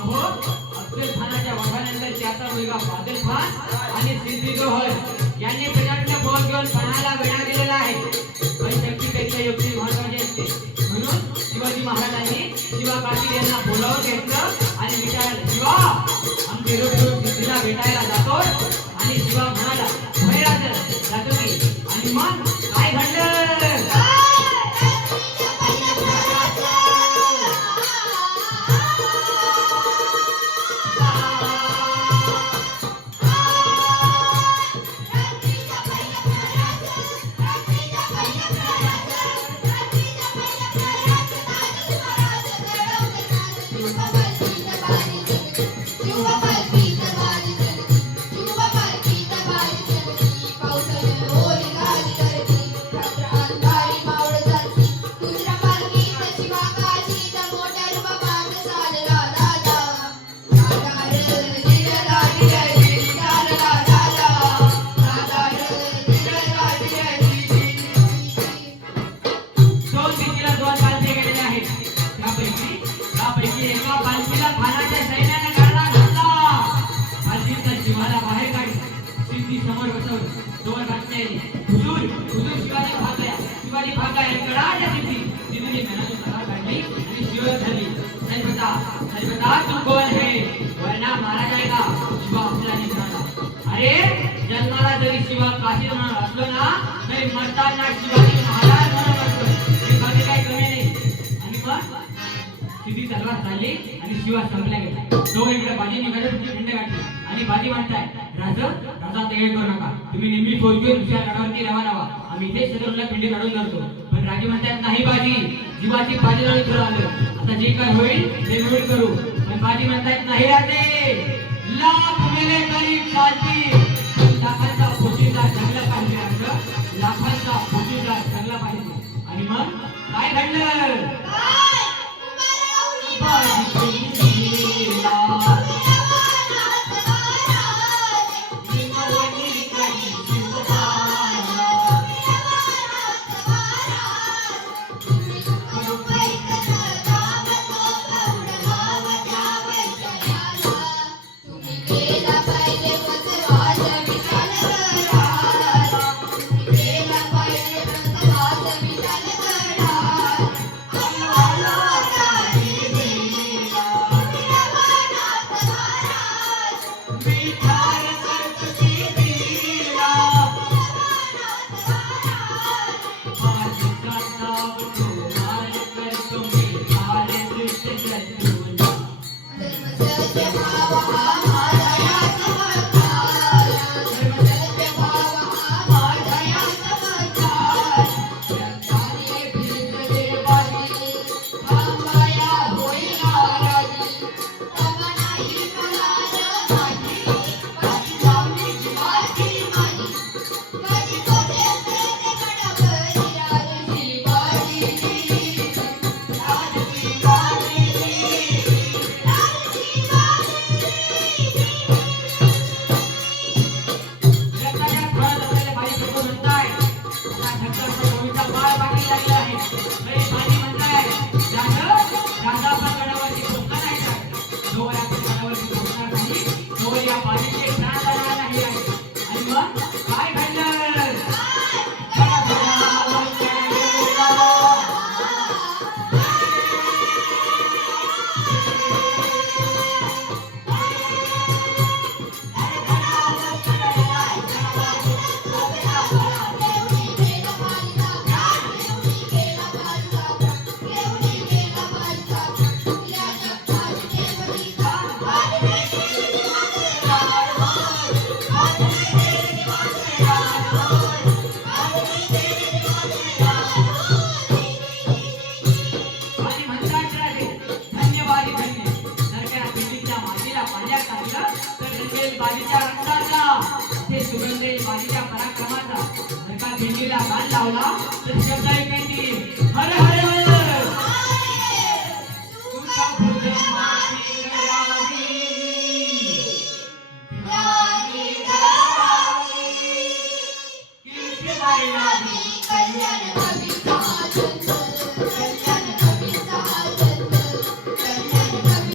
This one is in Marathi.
अहो अफजल खानाच्या वडिलांनंतर त्याचा मुलगा फादिल खान आणि सिद्दीक होय यांनी प्रचंड फौज घेऊन पणाला वेढा दिलेला आहे. पण शक्तीपेक्षा युक्ती महत्त्वाची असते. म्हणून शिवाजी महाराजांनी शिवा पाटील यांना बोलावून घेतलं आणि विचारलं, शिवा आमचे रूप सिद्धीला भेटायला जातो. आणि शिवा म्हणाला, होय राजा जातो की. आणि मग काय घडलं? अरे जन्माला जरी शिवा काशी म्हणून असलो ना तरी मरताना शिवाजी महाराज म्हणून असतो. हे काय कमी नाही. आणि मग किती तलवार चालली आणि शिवा संपला गेला. दोघीकडे बाजी निघाले, पिंड गाठली आणि बाजी म्हणताय, राजा तयार करू नका, तुम्ही नेहमी फौज घेऊन दुसऱ्या गडावरती रवाना व्हा, आम्ही इथेच शत्रूला पिंडी काढून धरतो. पण राजे म्हणतात, नाही बाजी, जीवाची बाजी लावून तुला आलं, आता जे काय होईल ते मिळून करू. पण बाजी म्हणतात, नाही राजे, लाख मेले तरी चालतील, लाखांचा पोशीदार जगला पाहिजे. लाखांचा पोशीदार जगला पाहिजे. आणि मग काय घडलं? बाजीच्या पराक्रमाचा जर का भेंडीला बाण लावला तर शब्द ऐकायची, हर